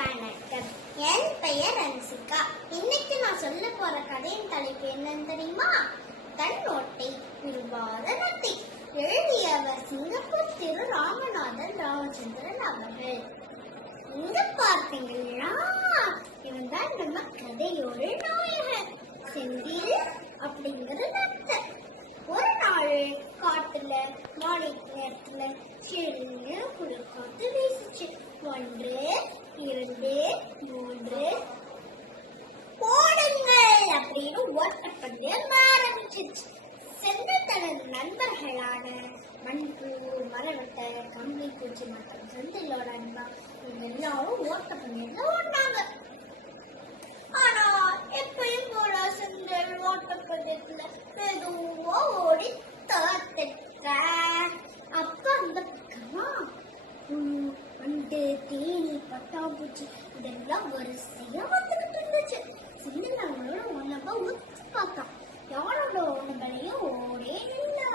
வணக்கம். என் பெயர் அன்சிகா. இன்னைக்கு நான் சொல்ல போற கதையின் தலைப்பு என்னன்னு தெரியுமா? தன் ஓட்டை விரும்பாத நத்தை. எழுதியவர் சிங்கப்பூர் திரு ராமநாதன் ராமச்சந்திரன் அவர்கள். இங்க பார்த்தீங்களா, இவன் தான் நம்ம கதையோட நாயகன் செந்தில் அப்படிங்கிற நத்தை. ஒரு நாள் காட்டுல மாலை நேரத்துல சிறிய குளிர் காத்து வீசுச்சு. 1 2 3 போடுங்கள் அப்படின்னு ஓட்டப்பந்தயம் ஆரம்பிச்சிருச்சு. செந்தில் தனது நண்பர்களான மண்பு, மரவட்டை, கம்பி பூச்சி மற்றும் செந்திலோட அன்பா இவங்க எல்லாரும் ஓட்டப்பந்தயத்துல ஓடினாங்க. ஆனா எப்பயும் போல செந்தில் ஓட்டப்பந்தயத்துல மெதுவா ஓடி தோத்துட்ட. அப்ப அந்த பக்கமா வண்டு, தேனி, பட்டாம்பூச்சி இதெல்லாம் வரிசையா வந்துகிட்டு இருந்துச்சு. செந்தில் அவங்களோட உணவை ஊத்தி பார்த்தான். யாரோட உணவுலையும் ஓடே இல்லை.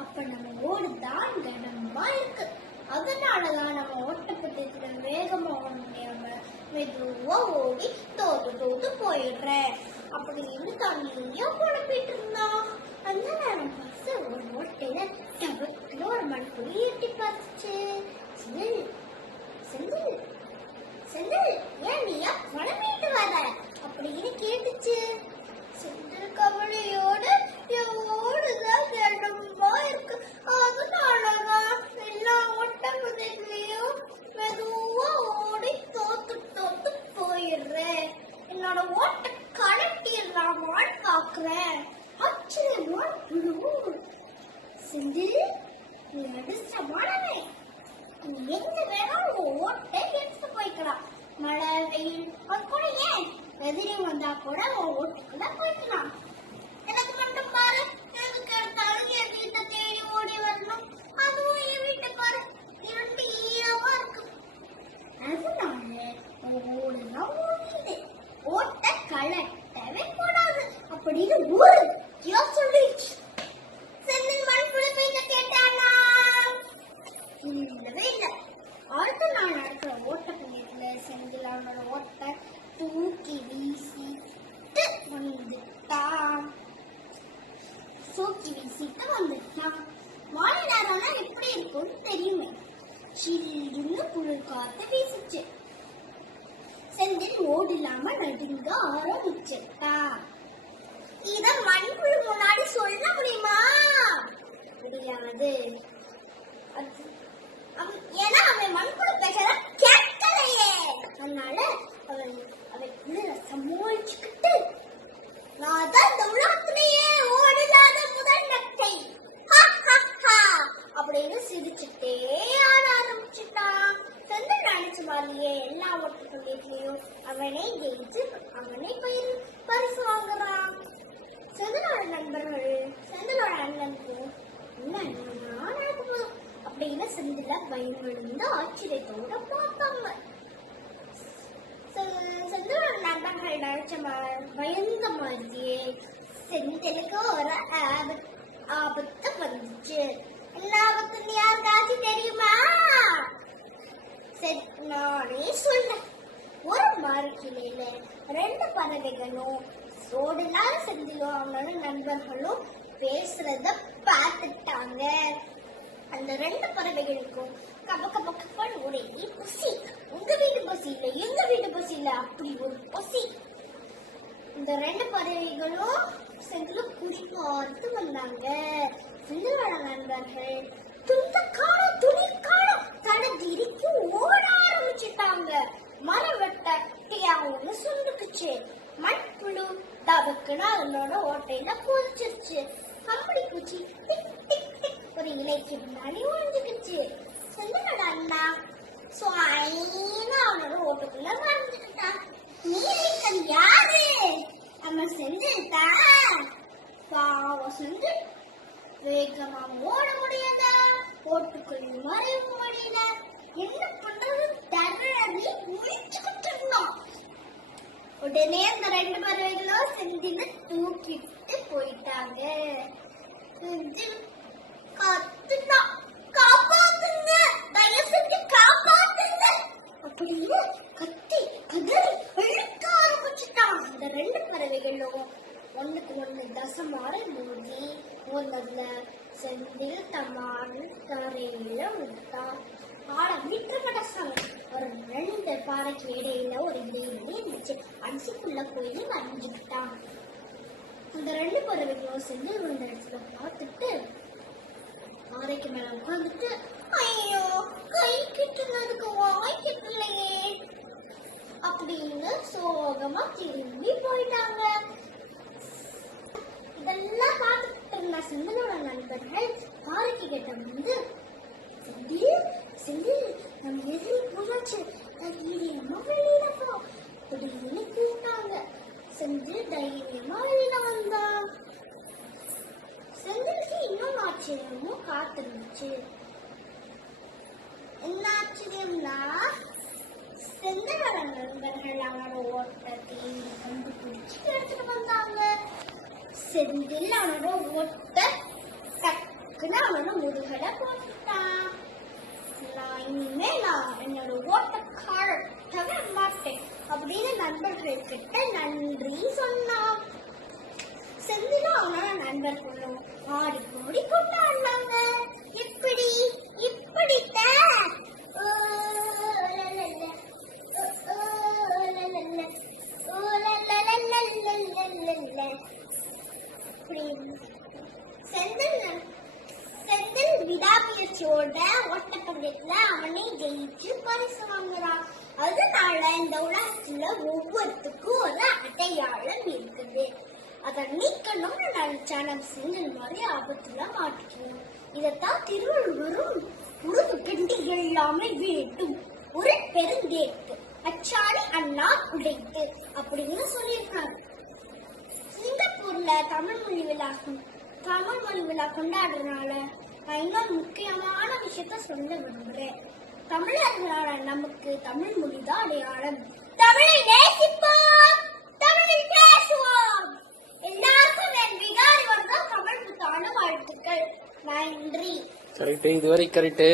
அப்ப நம்ம ஓடுதான் கடம்பா இருக்கு. அதனாலதான் நம்ம ஓட்டப்பந்தயத்துல வேகமா ஓட முடியாம மெதுவா ஓடி தோத்து போயிடுறேன் அப்படின்னு தண்ணியா குழப்பிட்டு இருந்தான். அந்த நேரம் பஸ் ஒரு ஓட்டையில டபக்குன்னு ஒரு மண்புலி எட்டி பார்த்துச்சு. செந்தில் ஏன் நீயா குழம்பிட்டு வர அப்படின்னு கேட்டுச்சு. செந்தில் கவலையோட ஓடுதான் கடம்பா இருக்கு. அதனாலதான் எல்லா ஓட்டப்பந்தயத்துலயும் மெதுவா ஓடி தோத்து போயிடுறேன். என்னோட ஓட்ட கலட்டிடலாமான்னு பாக்குறேன். ஆச்சரியமா செந்தில், நீ அதிர்ஷ்டமானவன். நீ எங்க வேணாலும் ஓட்ட எடுத்து போய்க்கலாம். மழை, வெயில் அது கூட ஏன் எதிரி வந்தா கூட ஓட்டுக்குள்ள போய்க்கலாம். எனக்கு மட்டும் பாரு, எதுக்கு எடுத்தாலும் என் வீட்டை தேடி ஓடி வரணும். அதுவும் என் வீட்டை பாரு, 2 ஈரமா இருக்கு. அதனால ஓடுதான் ஓடிது. ஓட்ட கலட்டவே கூடாது அப்படின்னு ஊருக்கே சொல்லிடுச்சு. செந்தில் மண்புழு போயிட்டு கேட்டானா? இல்லவே இல்லை. அடுத்த நாள் நடக்கிற ஓட்டப்பந்தயத்துல செந்தில் அவனோட ஓட்ட தூக்கி வீசிட்டு வந்துட்டான். மாலை நேரம்னா எப்படி இருக்கும்னு தெரியுமே. சில்லுன்னு குளிர் காத்து வீசிச்சு. செந்தில் ஓடில்லாம நடுங்க ஆரம்பிச்சுட்டான். இத மண்புழு முன்னாடி சொல்ல முடியுமா? முடியாது. ஏன்னா அவன் மண்புழு பேசுற கேட்கலையே. அதனால அவன் குளிர சமாளிச்சுக்கிட்டு, நான் தான் இந்த உலகத்திலேயே ஓடில்லாத முதல் நத்தை அப்படின்னு சிரிச்சுட்டே ஆட ஆரம்பிச்சுட்டான். செந்தில் நினைச்ச மாதிரியே எல்லா ஓட்டப்பந்தயத்திலையும் அவனே ஜெயிச்சு அவனே பரிசு வாங்குறான். செந்திலோட நண்பர்கள் செந்திலோட அண்ணனுக்கும் நடக்க போதும் அப்படின்னு செந்தில பயந்து ஆச்சரியத்தோட பார்த்தாங்க. செந்திலோட நண்பர்கள் நினைச்ச பயந்த மாதிரியே செந்திலுக்கு ஒரு ஆபத்து வந்துச்சு. என்ன ஆபத்துன்னு யாருக்காச்சும் தெரியுமா? நானே சொல்ல. ஒரு மரக்கிளையில 2 பறவைகளும் ஓடலாத செந்திலும் அவங்களோட நண்பர்களும் பேசுறத பார்த்துட்டாங்க. அந்த 2 பறவைகளுக்கும் கபக்கபக்கப்பான ஒரே பசி. உங்க வீட்டு பசி இல்ல, எங்க வீட்டு பசி இல்ல, அப்படி ஒரு பசி. இந்த 2 பறவைகளும் செந்திலும் குடி பார்த்து வந்தாங்க. செந்திலோட நண்பர்கள் துணி காலம் தடதிரிக்கு ஓட ஆரம்பிச்சுட்டாங்க. மரம் வெட்ட ஒண்ணு சுண்டுக்குச்சு. மண்புழு தபக்குன்னு அதனோட ஓட்டையில குதிச்சிருச்சு. கம்பளி பூச்சி டிக் டிக் டிக் ஒரு இலைக்கு முன்னாடி ஒழிஞ்சுக்குச்சு. செந்திலோட அண்ணா அவனோட ஓட்டுக்குள்ள மறைஞ்சுக்கிட்டான். நீ அது யாரு? நம்ம செந்தில் தான். பாவம் செந்தில் வேகமா ஓட முடியாத, ஓட்டுக்குள் மறைவும் முடியல. என்ன பண்றது தரறி முடிச்சுக்கிட்டு இருந்தான். உடனே அந்த 2 பறவைகளும் செந்தில தூக்கிட்டு போயிட்டாங்க. செந்தில் கத்துனா, காப்பாத்துங்க, தயவு செஞ்சு காப்பாத்துங்க. போர்ல செந்தில் தம்மான் தரையில விட்டான். ஆள விட்டு கடைசாங்க. ஒரு 2 பாறைக்கு இடையில ஒரு ஏரி இருந்துச்சு. அடிச்சுக்குள்ள போய் மறைஞ்சுக்கிட்டான். அந்த 2 பறவைகளும் செந்தில் விழுந்த இடத்துல பார்த்துட்டு பாறைக்கு மேல உட்காந்துட்டு, ஐயோ கை கிட்டுனதுக்கு வாய் கிட்டலையே அப்படின்னு சோகமா திரும்பி போயிட்டாங்க. இதெல்லாம் பார்த்துட்டு இருந்த செந்திலோட நண்பர்கள் பாறைக்கு கிட்ட வந்து, செந்தில் செந்தில் நம்ம எதிரி போயாச்சு, தைரியமா வெளியில போ அப்படின்னு கூப்பிட்டாங்க. செந்தில் தைரியமா வெளியில வந்தான். செந்திலுக்கு இன்னும் ஆச்சரியமும் காத்திருந்துச்சு. என்ன ஆச்சரியம்னா, செந்திலோட நண்பர்கள் அவனோட ஓட்டத்தை கண்டுபிடிச்சு எடுத்துட்டு வந்தாங்க. செந்தில் அவனோட ஓட்ட டக்குன்னு அவனோட முதுகல போட்டுட்டான். நான் இனிமே என்னோட ஓட்டக்கார தவிர மாட்டேன் அப்படின்னு நண்பர்கள் கிட்ட நன்றி சொன்னான். செந்திலும் அவனோட நண்பர்களும் ஆடி கூடி கொண்டாடினாங்க. இப்படி இப்படித்தான் செந்தில் விடாமுயற்சியோட ஓட்டப்பந்தயத்துல அவனை ஜெயிச்சு பரிசு வாங்குறான். அதனால இந்த உலகத்துல ஒவ்வொருத்துக்கும் ஒரு அடையாளம் இருக்குது. அதை நீக்கணும்னு நினைச்சா நம்ம செந்தில் மாதிரி ஆபத்துல மாட்டிக்கணும். இதைத்தான் திருவள்ளுவரும் உழுது கண்டி எல்லாமே வேண்டும் ஒரு பெருந்தேட்டு அச்சாணி அண்ணா உடைத்து அப்படின்னு சொல்லியிருக்காங்க. சிங்கப்பூர்ல தமிழ் மொழி விழா கொண்டாடுறதுனால நான் இன்னொரு முக்கியமான விஷயத்த சொல்ல விரும்புறேன். தமிழர்களான நமக்கு தமிழ் மொழிதான் அடையாளம். தமிழை நேசிப்போம், தமிழில் பேசுவோம். எல்லாருக்கும் என் விகாரி வருடம் தமிழ் புத்தாண்டு வாழ்த்துக்கள். நன்றி. கரெக்ட், இதுவரை கரெக்ட்.